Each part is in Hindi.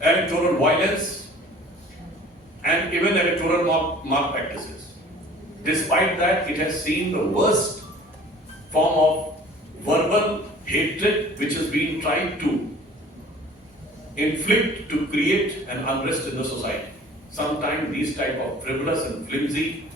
electoral violence, and even electoral malpractices. Despite that, it has seen the worst form of verbal hatred which has been tried to inflict to create an unrest in the society. Sometimes these type of frivolous and flimsy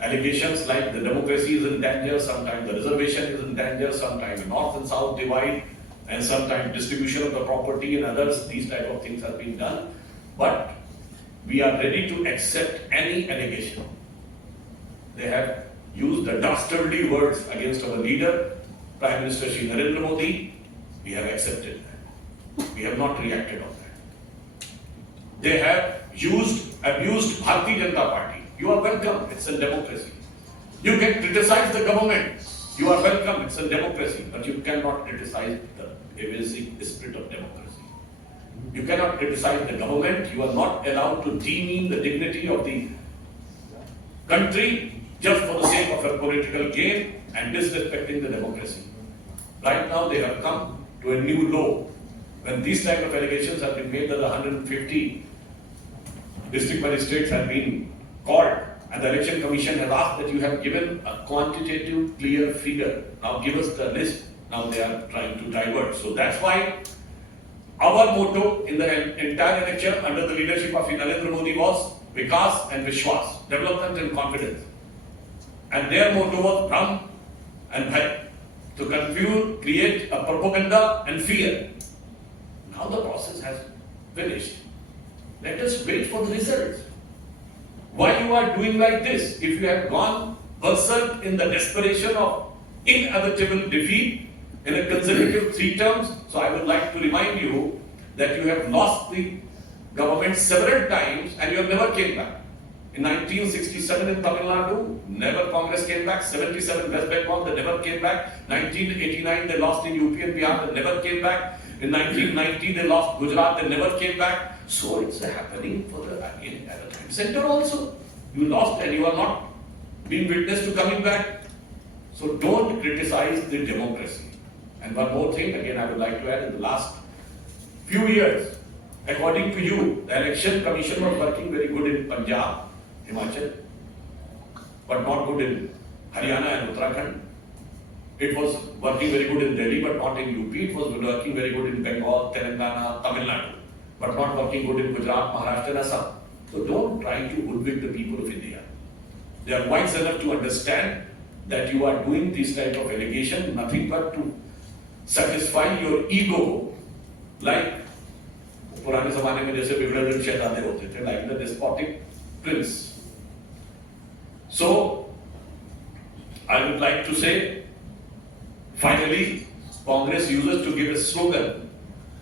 allegations like the democracy is in danger, sometimes the reservation is in danger, sometimes north and south divide, and sometimes distribution of the property and others, these type of things have been done. But we are ready to accept any allegation. They have used the dastardly words against our leader, Prime Minister Shri Narendra Modi. We have accepted that. We have not reacted on that. They have abused Bharatiya Janata Party. You are welcome, it's a democracy. You can criticize the government. You are welcome, it's a democracy. But you cannot criticize the basic spirit of democracy. You cannot criticize the government. You are not allowed to demean the dignity of the country just for the sake of a political gain and disrespecting the democracy. Right now they have come to a new low. When these type of allegations have been made that 150 district magistrates have been called and the election commission has asked that you have given a quantitative clear figure. Now give us the list. Now they are trying to divert. So that's why our motto in the entire election under the leadership of Narendra Modi was Vikas and Vishwas, development and confidence. And their motto was Brahm and Bhai, to confuse, create a propaganda and fear. Now the process has finished. Let us wait for the results. Why you are doing like this? If you have gone berserk in the desperation of inevitable defeat in a consecutive 3 terms, so I would like to remind you that you have lost the government several times and you have never came back. In 1967 in Tamil Nadu, never Congress came back. 77 West Bengal, they never came back. 1989 they lost in UP and Bihar, they never came back. In 1990 they lost Gujarat, they never came back. So it's happening for the again at the time center also. You lost and you are not being witness to coming back. So don't criticize the democracy. And one more thing, again I would like to add, in the last few years, according to you, the election commission was working very good in Punjab, Himachal, but not good in Haryana and Uttarakhand. It was working very good in Delhi, but not in UP. It was working very good in Bengal, Telangana, Tamil Nadu, but not working good in Gujarat, Maharashtra, and Assam. So don't try to hoodwink the people of India. They are wise enough to understand that you are doing this type of allegation, nothing but to satisfy your ego, like पुराने ज़माने में जैसे बिगड़े शहजादे होते थे, like the despotic prince. So, I would like to say, finally, Congress uses to give a slogan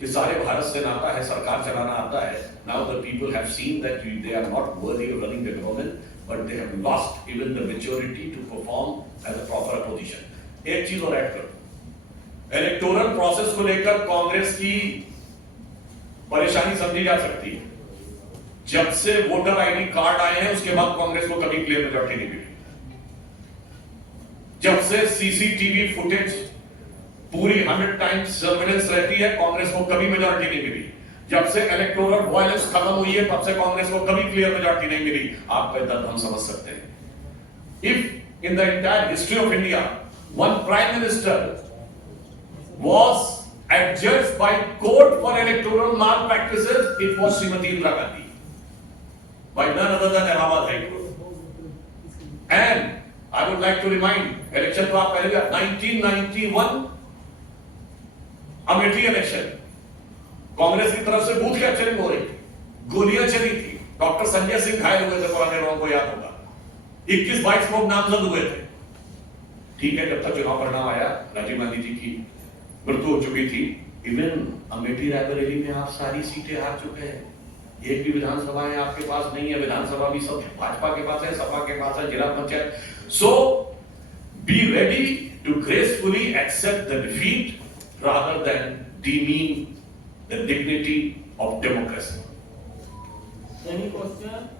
कि सारे भारत से नाता है, सरकार चलाना आता है. Now the people have seen that they are not worthy of running the government, but they have lost even the maturity to perform as a proper opposition. एक चीज और ऐड करो, इलेक्टोरल प्रोसेस को लेकर कांग्रेस की परेशानी समझी जा सकती है. जब से वोटर आईडी कार्ड आए हैं उसके बाद कांग्रेस को कभी क्लियर मेजॉरिटी नहीं मिली. जब से सीसीटीवी फुटेज पूरी 100 टाइम्स सर्वेलेंस रहती है, कांग्रेस को कभी मेजॉरिटी नहीं मिली. जब से इलेक्टोरल वायलेंस खत्म हुई है तब से कांग्रेस को कभी क्लियर मेजॉरिटी नहीं मिली. आपका दर्द हम समझ सकते हैं. If in the entire history of India one prime minister was adjudged by court for electoral malpractices, it was Srimati Indira Gandhi, by none other than Allahabad High Court. And I would like to remind, election to आप पहले 1991 अमेठी इलेक्शन, कांग्रेस की तरफ से बूथ कैप्चरिंग हो रही थी, गोलियां चली थी, डॉक्टर संजय सिंह घायल हुए थे, पुराने लोगों को याद होगा, 21-22 लोग नामजद हुए थे. ठीक है, जब तक चुनाव परिणाम आया, राजीव गांधी जी की मृत्यु हो चुकी थी. इवन अमेठी रायबरेली में आप सारी सीटें हार चुके हैं. एक भी विधानसभाएं आपके पास नहीं है. विधानसभा भी सब भाजपा के पास है, सपा के पास है, जिला panchayat. So be ready to gracefully accept the defeat rather than demean the dignity of democracy. Any question?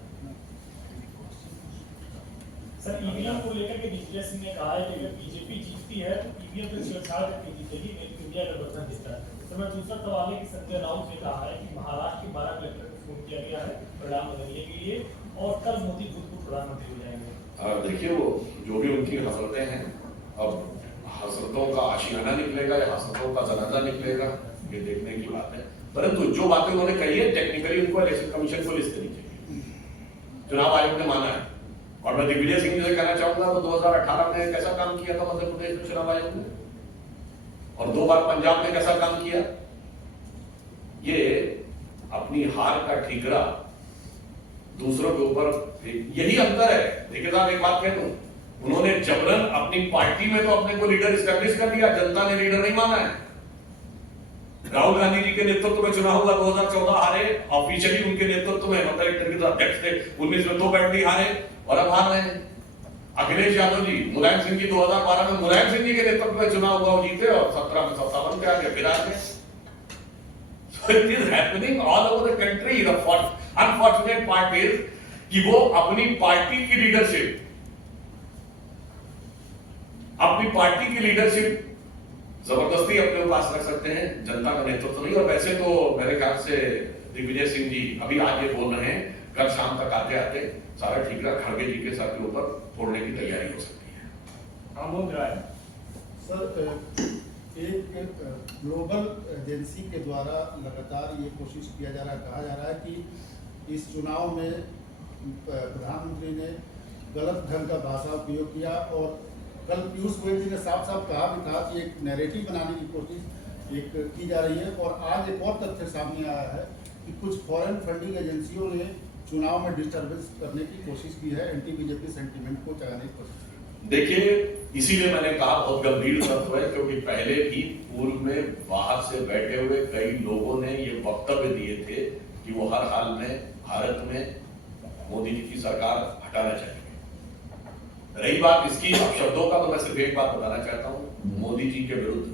Sir EVM को लेकर के डीजीपी सिंह ने कहा है कि अगर बीजेपी जीतती है तो ईवीएम पे छेड़छाड़ करके जीतेगी, मेक इन इंडिया का गठन देता है. सर मैं दूसरा सवाल है कि संजय राउत ने कहा है कि महाराष्ट्र परिणाम बदलने के लिए, और कल मोदी खुद को प्रधानमंत्री हो जाएंगे। देखिए, वो जो भी उनकी हसरतें हैं, अब हसरतों का आशियाना निकलेगा या हसरतों का जनाजा निकलेगा, ये देखने की बात है। परंतु जो बातें उन्होंने कही है, टेक्निकली उनको इलेक्शन कमीशन को लिस्ट देनी चाहिए, चुनाव आयोग ने माना है। और मैं दिग्विजय सिंह जी से कहना चाहूंगा, वो 2018 में कैसा काम किया था मध्य प्रदेश में चुनाव आयोग ने, और 2 बार पंजाब में कैसा काम किया। ये अपनी हार का ठीकरा दूसरों के ऊपर, यही अंतर है। देखिए साहब, एक बात कह दूं, उन्होंने जबरन अपनी पार्टी में तो अपने को लीडर स्टैब्लिश कर दिया, जनता ने लीडर नहीं माना है। राहुल गांधी जी के नेतृत्व में चुनाव हुआ, 2014 हारे, ऑफिशियली उनके नेतृत्व में मतलब एक तरीके से अध्यक्ष थे, 19 में 2 बैठ भी हारे और अब हार रहे हैं। अखिलेश यादव जी, मुलायम सिंह जी 2012 में मुलायम सिंह जी के नेतृत्व में चुनाव हुआ, जीते, और 17 में 57 पे आ गए, फिर आ गए। So it is happening all over the country. The unfortunate part is कि वो अपनी पार्टी की लीडरशिप, जबरदस्ती अपने पास रख सकते हैं, जनता का नेतृत्व नहीं। और वैसे तो मेरे ख्याल से दिग्विजय सिंह जी अभी आज ये बोल रहे हैं, कल शाम तक आते आते सारा ठीकरा खड़गे जी के सर के ऊपर फोड़ने की तैयारी हो सकती है। आमोद राय सर, एक ग्लोबल एजेंसी के द्वारा लगातार ये कोशिश किया जा रहा है, कहा जा रहा है कि इस चुनाव में प्रधानमंत्री ने गलत ढंग का भाषा उपयोग किया, और कल पीयूष गोयल जी ने साफ साफ कहा भी था कि एक नैरेटिव बनाने की कोशिश एक की जा रही है। और आज एक और तथ्य सामने आया है कि कुछ फॉरेन फंडिंग एजेंसियों ने चुनाव में डिस्टर्बेंस करने की कोशिश की है, एंटी बीजेपी सेंटीमेंट को जगाने की कोशिश की। देखिए, इसीलिए मैंने कहा बहुत गंभीर तत्व है, क्योंकि पहले भी पूर्व में बाहर से बैठे हुए कई लोगों ने ये वक्तव्य दिए थे कि वो हर हाल में भारत में मोदी जी की सरकार हटाना चाहिए। रही बात इसकी शब्दों का, तो मैं सिर्फ एक बात बताना चाहता हूं, मोदी जी के विरुद्ध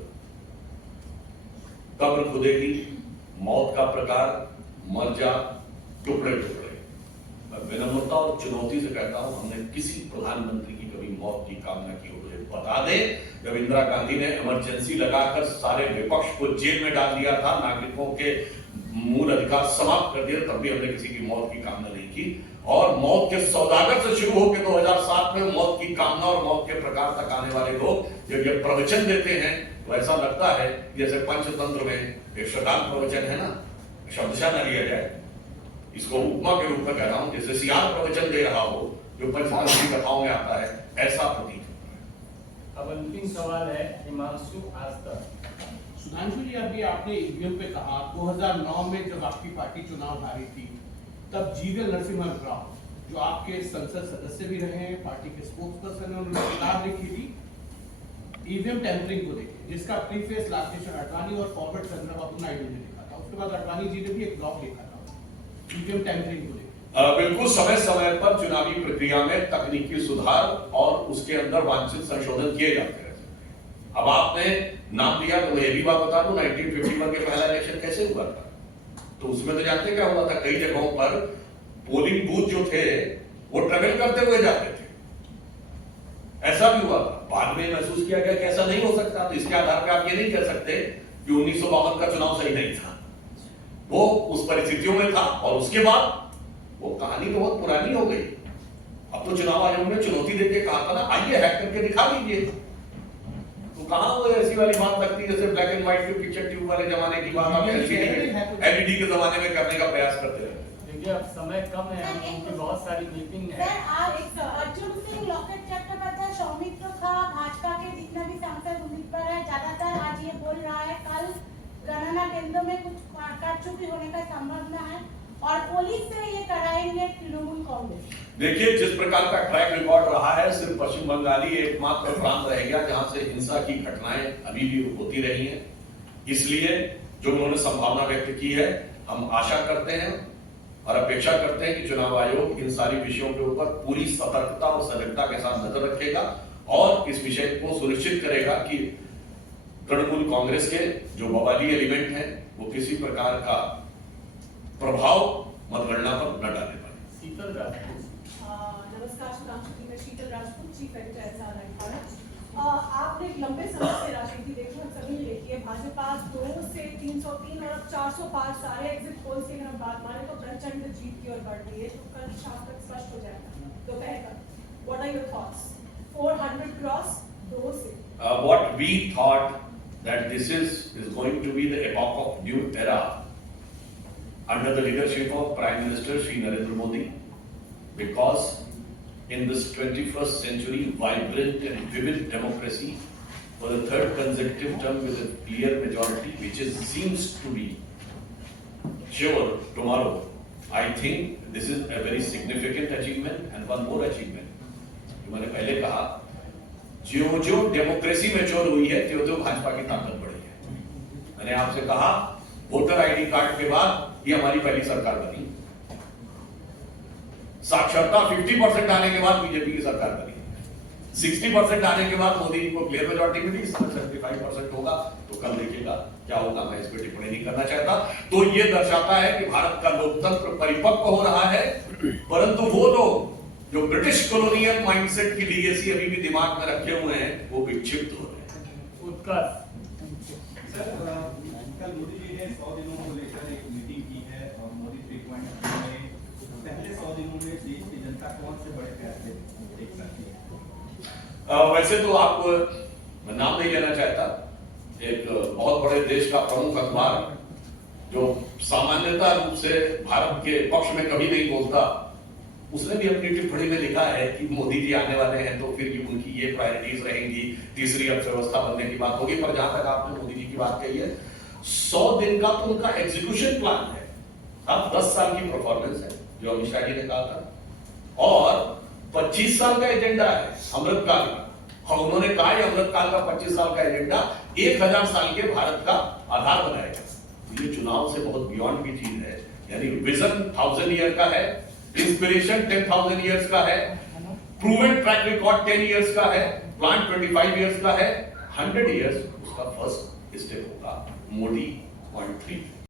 कब्र खुदेगी, मौत का प्रकार, मर जा, टुकड़े टुकड़े। विनम्रता और चुनौती से कहता हूं, हमने किसी प्रधानमंत्री की कभी मौत की कामना की हो मुझे बता दे। जब इंदिरा गांधी ने इमरजेंसी लगाकर सारे विपक्ष को जेल में डाल दिया था, नागरिकों के मूल अधिकार समाप्त कर दिए, तब भी हमने किसी की मौत की कामना नहीं की। और मौत के सौदागर से शुरू होकर 2007 में मौत की कामना और मौत के प्रकार तक आने वाले लोग जब ये प्रवचन देते हैं, तो ऐसा लगता है जैसे पंचतंत्र में एक शतान प्रवचन है ना, शब्दशः न लिया जाए, इसको उपमा के रूप में कह रहा हूं, जैसे सियार प्रवचन दे रहा हो जो पंचतंत्र की कथाओं में आता है, ऐसा प्रतीत। अब अंतिम सवाल है हिमांशु आज तक। सुधांशु जी, अभी आपने ईवीएम पे कहा 2009 में जब आपकी पार्टी चुनाव हारी थी, तब जीवीएल नरसिम्हा राव जो आपके संसद सदस्य भी रहे हैं, पार्टी के स्पोक्स पर्सन, उन्होंने किताब लिखी थी ईवीएम टेम्परिंग को लेकर, जिसका प्रीफेस लालकृष्ण आडवाणी और फॉरवर्ड चंद्रबाबू नायडू ने लिखा था। उसके बाद आडवाणी जी ने भी एक ब्लॉग लिखा था ईवीएम टेम्परिंग को लेकर। बिल्कुल समय समय पर चुनावी प्रक्रिया में तकनीकी सुधार और उसके अंदर वांछित संशोधन किए जाते हैं। अब आपने नाम लिया तो मैं ये भी बात बता दूं, 1951 के पहला इलेक्शन कैसे हुआ था, तो उसमें तो जानते क्या हुआ था, कई जगहों पर पोलिंग बूथ जो थे वो ट्रेवल करते हुए जाते थे, ऐसा भी हुआ था। बाद में महसूस किया गया कि ऐसा नहीं हो सकता, तो इसके आधार पर आप ये नहीं कह सकते कि 1952 का चुनाव सही नहीं था, वो उस परिस्थितियों में था। और उसके बाद वो कहानी तो बहुत पुरानी हो गई। अब तो चुनाव आयोग ने चुनौती देके कहा था ना, आइए हैक करके दिखा दीजिए, तो कहां वो ऐसी वाली बात लगती जैसे ब्लैक एंड व्हाइट के पिक्चर ट्यूब वाले जमाने की बात आप एलईडी के जमाने में करने का प्रयास करते रहे। देखिए अब समय कम है, क्योंकि बहुत सारी मीटिंग है। सर, आज अर्जुन सिंह, लॉकेट चट्टोपाध्याय, सौमित्र खा, भाजपा के जितने भी सांसद उम्मीदवार है, ज्यादातर आज ये बोल रहा है कल गणना केंद्रों में कुछ कारचूकी होने का संभावना है और पुलिस से ये कराएंगे तृणमूल कांग्रेस। देखिए, जिस प्रकार का ट्रैक रिकॉर्ड रहा है, सिर्फ पश्चिम बंगाल ही एकमात्र प्रांत रह गया जहां से हिंसा की घटनाएं अभी भी होती रही हैं। इसलिए जो उन्होंने संभावना व्यक्त की है, हम आशा करते हैं और अपेक्षा करते हैं कि चुनाव आयोग इन सारी विषयों के ऊपर पूरी सतर्कता और सजगता के साथ नजर रखेगा और इस विषय को सुनिश्चित करेगा कि तृणमूल कांग्रेस के जो बवाली एलिमेंट हैं वो किसी प्रकार का प्रभाव मतगणना पर न डाले पाए। शीतल राजपूत। नमस्कार सुधांशु जी, मैं Sheetal Rajput, chief editor SR Bharat. आपने एक लंबे समय से राजनीति देखी, हम सभी ने देखी है। भाजपा 2 से 303 और अब 400 पार सारे एग्जिट पोल्स की अगर हम बात माने तो प्रचंड जीत की ओर बढ़ रही है। तो कल शाम तक स्पष्ट हो जाएगा दोपहर तक। What are your thoughts? 400 cross 2 से What we thought that this is going to be the epoch of new era under the leadership of Prime Minister Shri Narendra Modi, because in this 21st century vibrant and vivid democracy for the third consecutive term with a clear majority which seems to be sure tomorrow, I think this is a very significant achievement. And one more achievement, जो मैंने पहले कहा, जो डेमोक्रेसी मैच्योर हुई है त्यो भाजपा की ताकत बढ़ी है। मैंने आपसे कहा वोटर आईडी कार्ड के बाद ये हमारी पहली सरकार बनी, साक्षरता 50% आने के बाद बीजेपी की सरकार बनी, 60% आने के बाद मोदी को क्लियर मेजॉरिटी मिली, 75% होगा तो कल देखिएगा क्या होगा। मैं इस पर टिप्पणी नहीं करना चाहता। तो ये दर्शाता है कि भारत का लोकतंत्र परिपक्व हो रहा है, परंतु वो लोग जो ब्रिटिश कॉलोनियल माइंडसेट की लीगेसी अभी भी दिमाग में रखे हुए हैं वो विक्षिप्त हो रहे हैं। उत्कर्ष सर, कल मोदी जी ने 100 दिनों को लेकर एक मीटिंग की है और मोदी 3.0 में पहले 100 दिनों में देश की जनता कौन से बड़े फैसले देख सकती है? वैसे तो आपको मैं नाम नहीं लेना चाहता, एक बहुत बड़े देश का प्रमुख अखबार जो सामान्यतः रूप से भारत के पक्ष में कभी नहीं बोलता, उसने भी अपनी टिप्पणी में लिखा है कि मोदी जी आने वाले हैं तो फिर उनकी ये प्रायोरिटीज रहेंगी, तीसरी अर्थव्यवस्था बनने की बात होगी। पर जहां तक आपने मोदी जी की बात कही है, 100 दिन का तो उनका एग्जीक्यूशन प्लान है। अब 10 साल की परफॉर्मेंस है जो अमित शाह जी ने कहा था, और 25 साल का एजेंडा है अमृतकाल का। और उन्होंने कहा है अमृतकाल का 25 साल का एजेंडा 1000 साल के भारत का आधार बनाएगा। ये चुनाव से बहुत बियॉन्ड की चीज है, यानी विजन 1000 ईयर का है, इंस्पिरेशन 10,000 इयर्स का है, प्रूवन ट्रैक रिकॉर्ड 10 इयर्स का है, प्लान 25 इयर्स का है, 100 इयर्स उसका फर्स्ट स्टेप होगा मोदी 1.3।